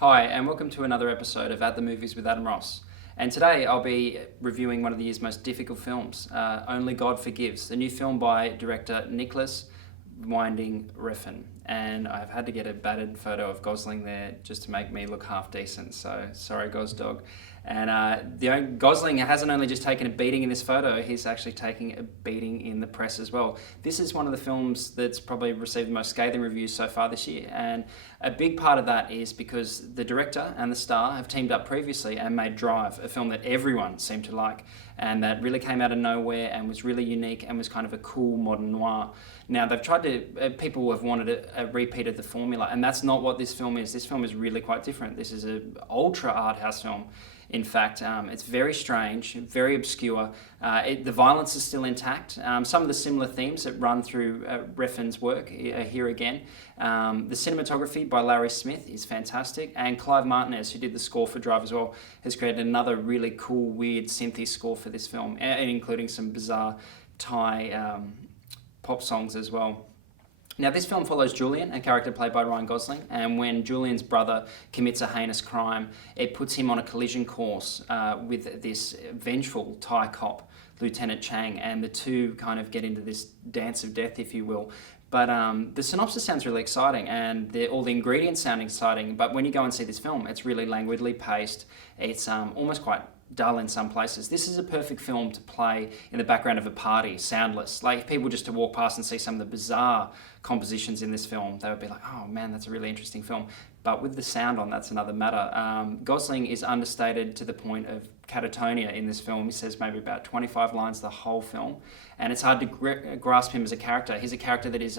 Hi, and welcome to another episode of At the Movies with Adam Ross. And today I'll be reviewing one of the year's most difficult films, Only God Forgives, the new film by director Nicholas Winding Refn. And I've had to get a battered photo of Gosling there just to make me look half decent, so sorry Gosdog. And Gosling hasn't only just taken a beating in this photo, he's actually taking a beating in the press as well. This is one of the films that's probably received the most scathing reviews so far this year, and a big part of that is because the director and the star have teamed up previously and made Drive, a film that everyone seemed to like, and that really came out of nowhere and was really unique and was kind of a cool modern noir. Now they've tried to, people have wanted a repeat of the formula, and that's not what this film is. This film is really quite different. This is an ultra art house film. In fact, it's very strange, very obscure. The violence is still intact. Some of the similar themes that run through Refn's work are here again. The cinematography by Larry Smith is fantastic, and Clive Martinez, who did the score for Drive as well, has created another really cool, weird synthy score for this film, and including some bizarre Thai pop songs as well. Now, this film follows Julian, a character played by Ryan Gosling, and when Julian's brother commits a heinous crime, it puts him on a collision course with this vengeful Thai cop, Lieutenant Chang, and the two kind of get into this dance of death, if you will. But the synopsis sounds really exciting, and all the ingredients sound exciting, but when you go and see this film, it's really languidly paced. It's almost quite dull in some places. This is a perfect film to play in the background of a party, soundless. Like if people just to walk past and see some of the bizarre compositions in this film, they would be like, oh man, that's a really interesting film. But with the sound on, that's another matter. Gosling is understated to the point of catatonia in this film. He says maybe about 25 lines the whole film, and it's hard to grasp him as a character. He's a character that is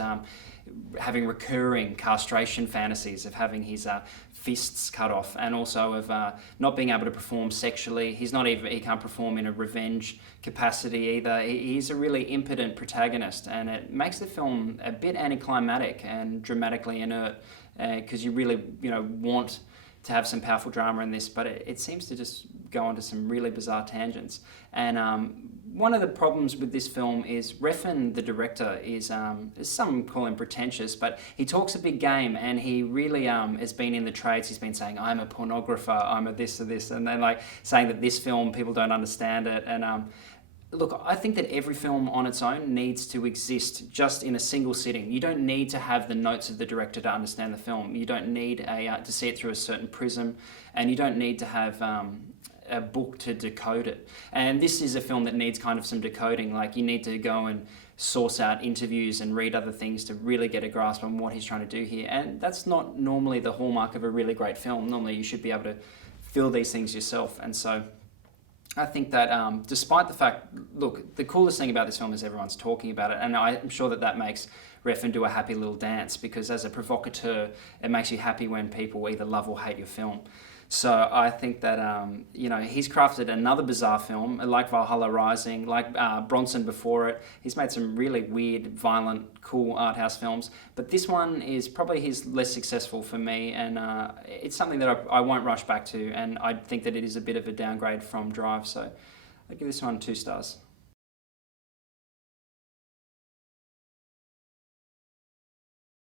having recurring castration fantasies of having his fists cut off, and also of not being able to perform sexually. He can't perform in a revenge capacity either. He's a really impotent protagonist, and it makes the film a bit anticlimactic and dramatically inert, because you really want to have some powerful drama in this, but it seems to just go onto some really bizarre tangents. And one of the problems with this film is Refn, the director, is some call him pretentious, but he talks a big game, and he really has been in the trades. He's been saying, I'm a pornographer, I'm a this or this, and then like saying that this film, people don't understand it. And look, I think that every film on its own needs to exist just in a single sitting. You don't need to have the notes of the director to understand the film. You don't need to see it through a certain prism, and you don't need to have a book to decode it. And this is a film that needs kind of some decoding. Like you need to go and source out interviews and read other things to really get a grasp on what he's trying to do here. And that's not normally the hallmark of a really great film. Normally you should be able to feel these things yourself. And so I think that despite the fact, look, the coolest thing about this film is everyone's talking about it, and I'm sure that makes Refn do a happy little dance, because as a provocateur, it makes you happy when people either love or hate your film. So I think that he's crafted another bizarre film, like Valhalla Rising, like Bronson before it. He's made some really weird, violent, cool art house films, but this one is probably his less successful for me, and it's something that I won't rush back to, and I think that it is a bit of a downgrade from Drive, so I'd give this one 2 stars.